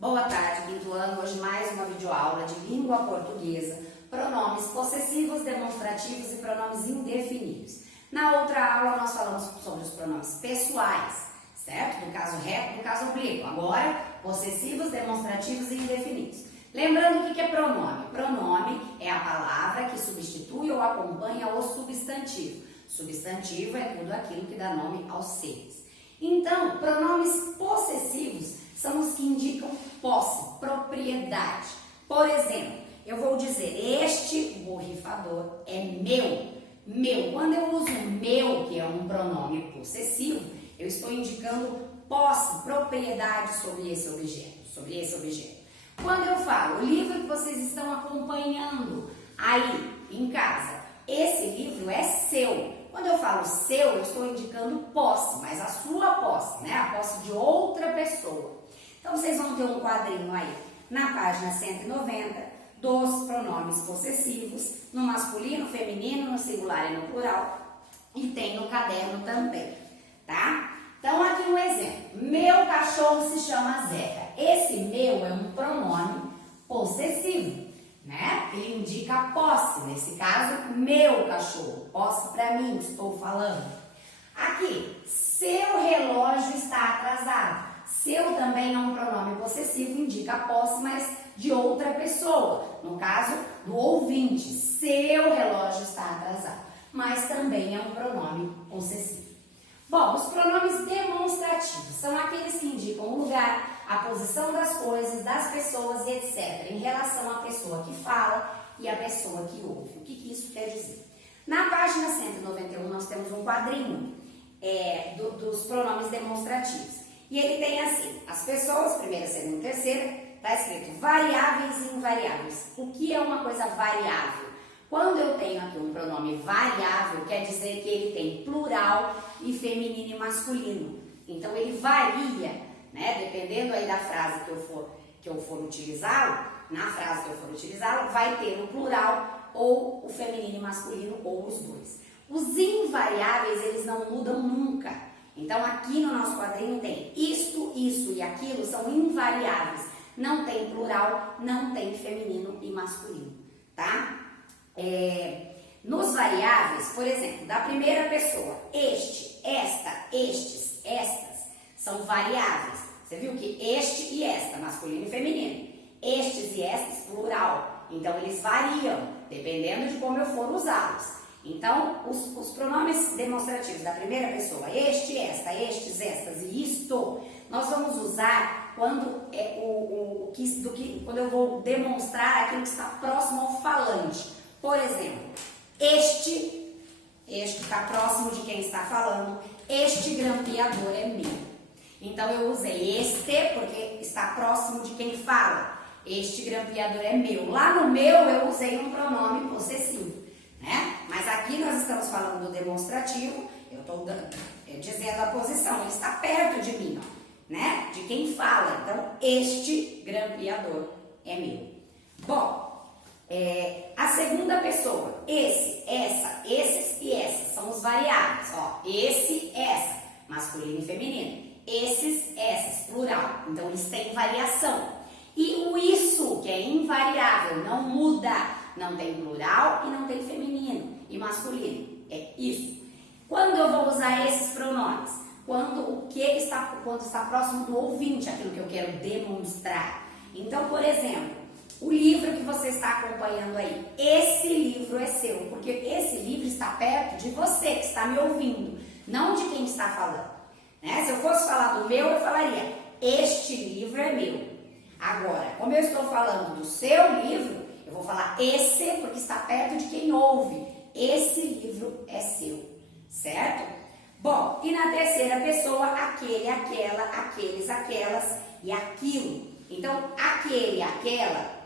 Boa tarde, quinto ano. Hoje mais uma videoaula de língua portuguesa, pronomes possessivos, demonstrativos e pronomes indefinidos. Na outra aula nós falamos sobre os pronomes pessoais, certo? Do caso reto, do caso oblíquo. Agora, possessivos, demonstrativos e indefinidos. Lembrando o que é pronome. Pronome é a palavra que substitui ou acompanha o substantivo. Substantivo é tudo aquilo que dá nome aos seres. Então, pronomes possessivos são os que indicam posse, propriedade. Por exemplo, eu vou dizer, este borrifador é meu. Meu. Quando eu uso meu, que é um pronome possessivo, eu estou indicando posse, propriedade sobre esse objeto. Quando eu falo, o livro que vocês estão acompanhando aí em casa, esse livro é seu. Quando eu falo seu, eu estou indicando posse, mas a sua posse, né? A posse de outra pessoa. Então, vocês vão ter um quadrinho aí na página 190 dos pronomes possessivos, no masculino, feminino, no singular e no plural, e tem no caderno também, tá? Então, aqui um exemplo. Meu cachorro se chama Zeca. Esse meu é um pronome possessivo, né? Ele indica posse, nesse caso, meu cachorro. Posse para mim, estou falando. Aqui, seu relógio está atrasado. Seu também é um pronome possessivo, indica posse, mas de outra pessoa. No caso, do ouvinte. Seu relógio está atrasado. Mas também é um pronome possessivo. Bom, os pronomes demonstrativos são aqueles que indicam o lugar, a posição das coisas, das pessoas e etc. em relação à pessoa que fala e à pessoa que ouve. O que isso quer dizer? Na página 191 nós temos um quadrinho dos pronomes demonstrativos. E ele tem assim, as pessoas, primeira, segunda e terceira, está escrito variáveis e invariáveis. O que é uma coisa variável? Quando eu tenho aqui um pronome variável, quer dizer que ele tem plural e feminino e masculino. Então, ele varia, né? Dependendo aí da frase que eu for utilizá-lo, na frase que eu for utilizá-lo, vai ter o plural ou o feminino e masculino ou os dois. Os invariáveis, eles não mudam nunca. Então, aqui no nosso quadrinho tem isto, isso e aquilo são invariáveis. Não tem plural, não tem feminino e masculino, tá? Nos variáveis, por exemplo, da primeira pessoa, este, esta, estes, estas, são variáveis. Você viu que este e esta, masculino e feminino. Estes e estas, plural. Então, eles variam, dependendo de como eu for usá-los. Então, os pronomes demonstrativos da primeira pessoa, este, esta, estes, estas e isto, nós vamos usar quando quando eu vou demonstrar aquilo que está próximo ao falante. Por exemplo, este está próximo de quem está falando, este grampeador é meu. Então, eu usei este porque está próximo de quem fala. Este grampeador é meu. Lá no meu, eu usei um pronome possessivo, né? Mas aqui nós estamos falando do demonstrativo, eu estou dizendo a posição, ele está perto de mim, ó, né? De quem fala. Então, este grampeador é meu. Bom, a segunda pessoa, esse, essa, esses e essas, são os variáveis, ó. Esse, essa, masculino e feminino. Esses, essas, plural. Então, eles têm variação. E o isso, que é invariável, não muda. Não tem plural e não tem feminino e masculino. É isso. Quando eu vou usar esses pronomes? Quando está próximo do ouvinte, aquilo que eu quero demonstrar. Então, por exemplo, o livro que você está acompanhando aí, esse livro é seu, porque esse livro está perto de você que está me ouvindo, não de quem está falando. Né? Se eu fosse falar do meu, eu falaria, este livro é meu. Agora, como eu estou falando do seu livro, eu vou falar esse porque está perto de quem ouve. Esse livro é seu, certo? Bom, e na terceira pessoa, aquele, aquela, aqueles, aquelas e aquilo. Então, aquele, aquela,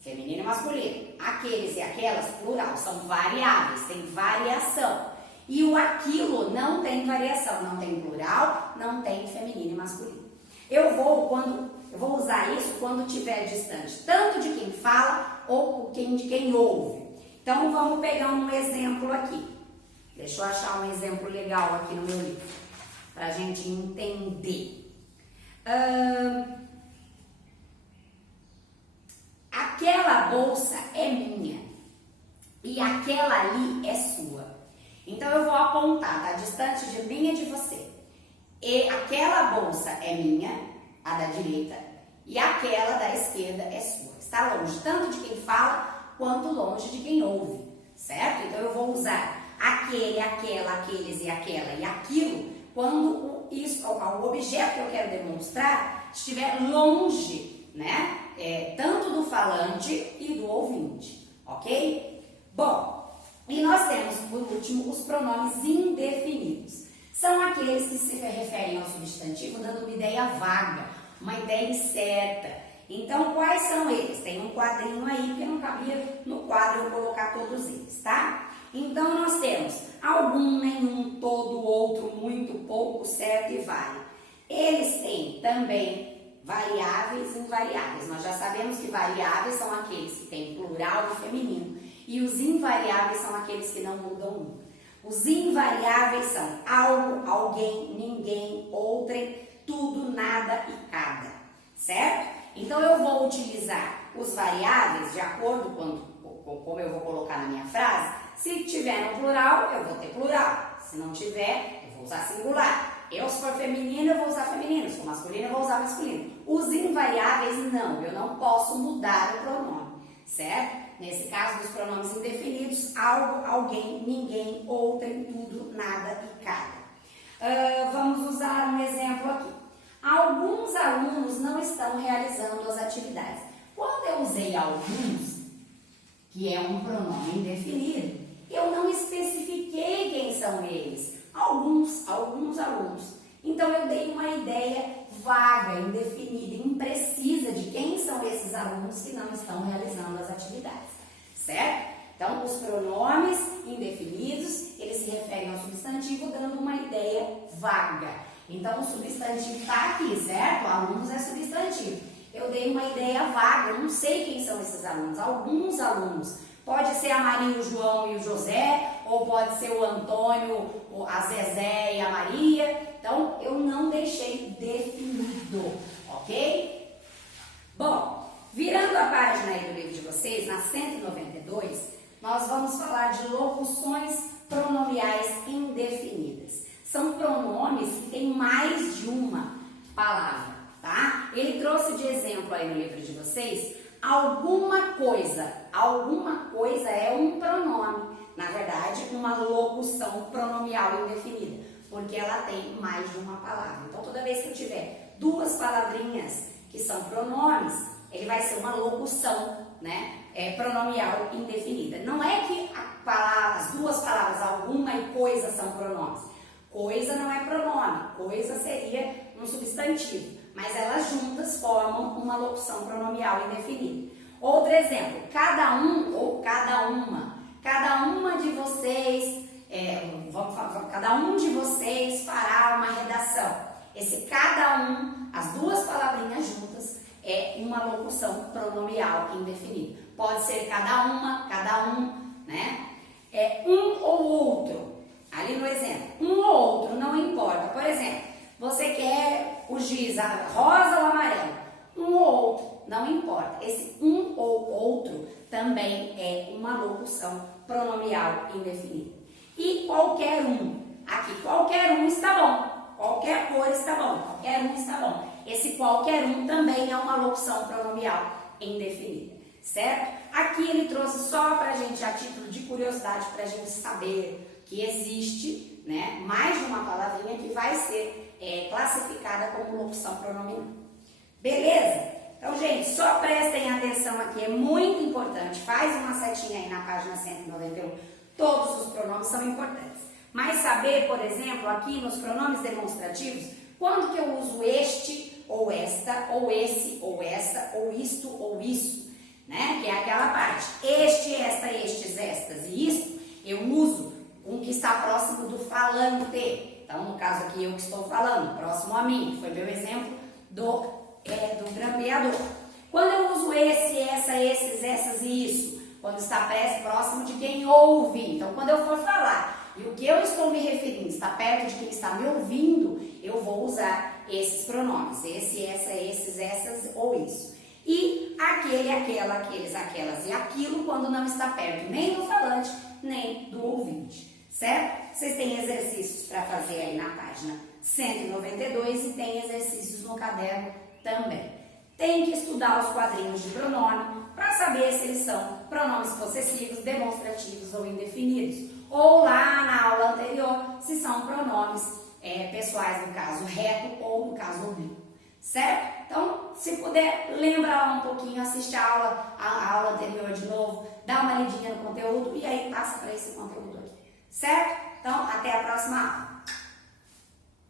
feminino e masculino. Aqueles e aquelas, plural, são variáveis, tem variação. E o aquilo não tem variação, não tem plural, não tem feminino e masculino. Eu vou usar isso quando estiver distante, tanto de quem fala ou de quem ouve. Então, vamos pegar um exemplo aqui. Deixa eu achar um exemplo legal aqui no meu livro, para a gente entender. aquela bolsa é minha e aquela ali é sua. Então eu vou apontar, tá distante de mim e de você. E aquela bolsa é minha, a da direita, e aquela da esquerda é sua. Está longe tanto de quem fala quanto longe de quem ouve, certo? Então eu vou usar aquele, aquela, aqueles e aquela e aquilo quando o objeto que eu quero demonstrar estiver longe, né? Tanto do falante e do ouvinte, ok? Bom, e nós temos, por último, os pronomes indefinidos. São aqueles que se referem ao substantivo dando uma ideia vaga, uma ideia incerta. Então, quais são eles? Tem um quadrinho aí, porque não cabia no quadro eu colocar todos eles, tá? Então, nós temos algum, nenhum, todo, outro, muito, pouco, certo e vale. Eles têm também variáveis e invariáveis. Nós já sabemos que variáveis são aqueles que têm plural e feminino. E os invariáveis são aqueles que não mudam nunca. Os invariáveis são algo, alguém, ninguém, outrem, tudo, nada e cada, certo? Então eu vou utilizar os variáveis de acordo com como eu vou colocar na minha frase. Se tiver no plural, eu vou ter plural. Se não tiver, eu vou usar singular. Se for feminino, eu vou usar feminino. Se for masculino, eu vou usar masculino. Os invariáveis, não. Eu não posso mudar o pronome, certo? Nesse caso dos pronomes indefinidos, algo, alguém, ninguém, outrem, tudo, nada e cada. Vamos usar um exemplo aqui. Alguns alunos não estão realizando as atividades. Quando eu usei alguns, que é um pronome indefinido, eu não especifiquei quem são eles. Alguns alunos. Então eu dei uma ideia vaga, indefinida, imprecisa de quem são esses alunos que não estão realizando as atividades, certo? Então os pronomes indefinidos, eles se referem ao substantivo dando uma ideia vaga. Então o substantivo está aqui, certo? Alunos é substantivo. Eu dei uma ideia vaga, eu não sei quem são esses alunos, alguns alunos. Pode ser a Maria, o João e o José, ou pode ser o Antônio, a Zezé e a Maria. Então, eu não deixei definido, ok? Bom, virando a página aí do livro de vocês, na 192, nós vamos falar de locuções pronomiais indefinidas. São pronomes que têm mais de uma palavra, tá? Ele trouxe de exemplo aí no livro de vocês alguma coisa. Alguma coisa é um pronome. Na verdade, uma locução pronomial indefinida, porque ela tem mais de uma palavra. Então, toda vez que eu tiver duas palavrinhas que são pronomes, ele vai ser uma locução, né? Pronomial indefinida. Não é que as duas palavras, alguma e coisa, são pronomes. Coisa não é pronome, coisa seria um substantivo, mas elas juntas formam uma locução pronomial indefinida. Outro exemplo, cada um ou cada uma de vocês, cada um de vocês fará uma redação. Esse cada um, as duas palavrinhas juntas, é uma locução pronomial indefinida. Pode ser cada uma, cada um, né? Um ou outro. Ali no exemplo, um ou outro, não importa. Por exemplo, você quer o giz rosa ou amarelo? Um ou outro, não importa. Esse um ou outro também é uma locução pronomial indefinida. E qualquer um. Aqui, qualquer um está bom. Qualquer cor está bom. Qualquer um está bom. Esse qualquer um também é uma locução pronomial indefinida, certo? Aqui ele trouxe só para a gente, a título de curiosidade, para a gente saber que existe, né, mais de uma palavrinha que vai ser classificada como locução pronominal. Beleza? Então, gente, só prestem atenção aqui, é muito importante. Faz uma setinha aí na página 191. Todos os pronomes são importantes. Mas saber, por exemplo, aqui nos pronomes demonstrativos, quando que eu uso este, ou esta, ou esse, ou esta, ou isto, ou isso, né? Que é aquela parte. Este, esta, estes, estas e isso, eu uso um que está próximo do falante. Então, no caso aqui, eu que estou falando, próximo a mim, que foi meu exemplo do grampeador. Quando eu uso esse, essa, esses, essas e isso, quando está próximo de quem ouve. Então, quando eu for falar e o que eu estou me referindo está perto de quem está me ouvindo, eu vou usar esses pronomes. Esse, essa, esses, essas ou isso. E aquele, aquela, aqueles, aquelas e aquilo quando não está perto nem do falante, nem do ouvinte, certo? Vocês têm exercícios para fazer aí na página 192 e tem exercícios no caderno também. Tem que estudar os quadrinhos de pronome para saber se eles são pronomes possessivos, demonstrativos ou indefinidos. Ou lá na aula anterior, se são pronomes pessoais, no caso reto ou no caso oblíquo, certo? Então, se puder, lembra lá um pouquinho, assiste a aula anterior de novo, dá uma lidinha no conteúdo e aí passa para esse conteúdo aqui, certo? Então, até a próxima aula.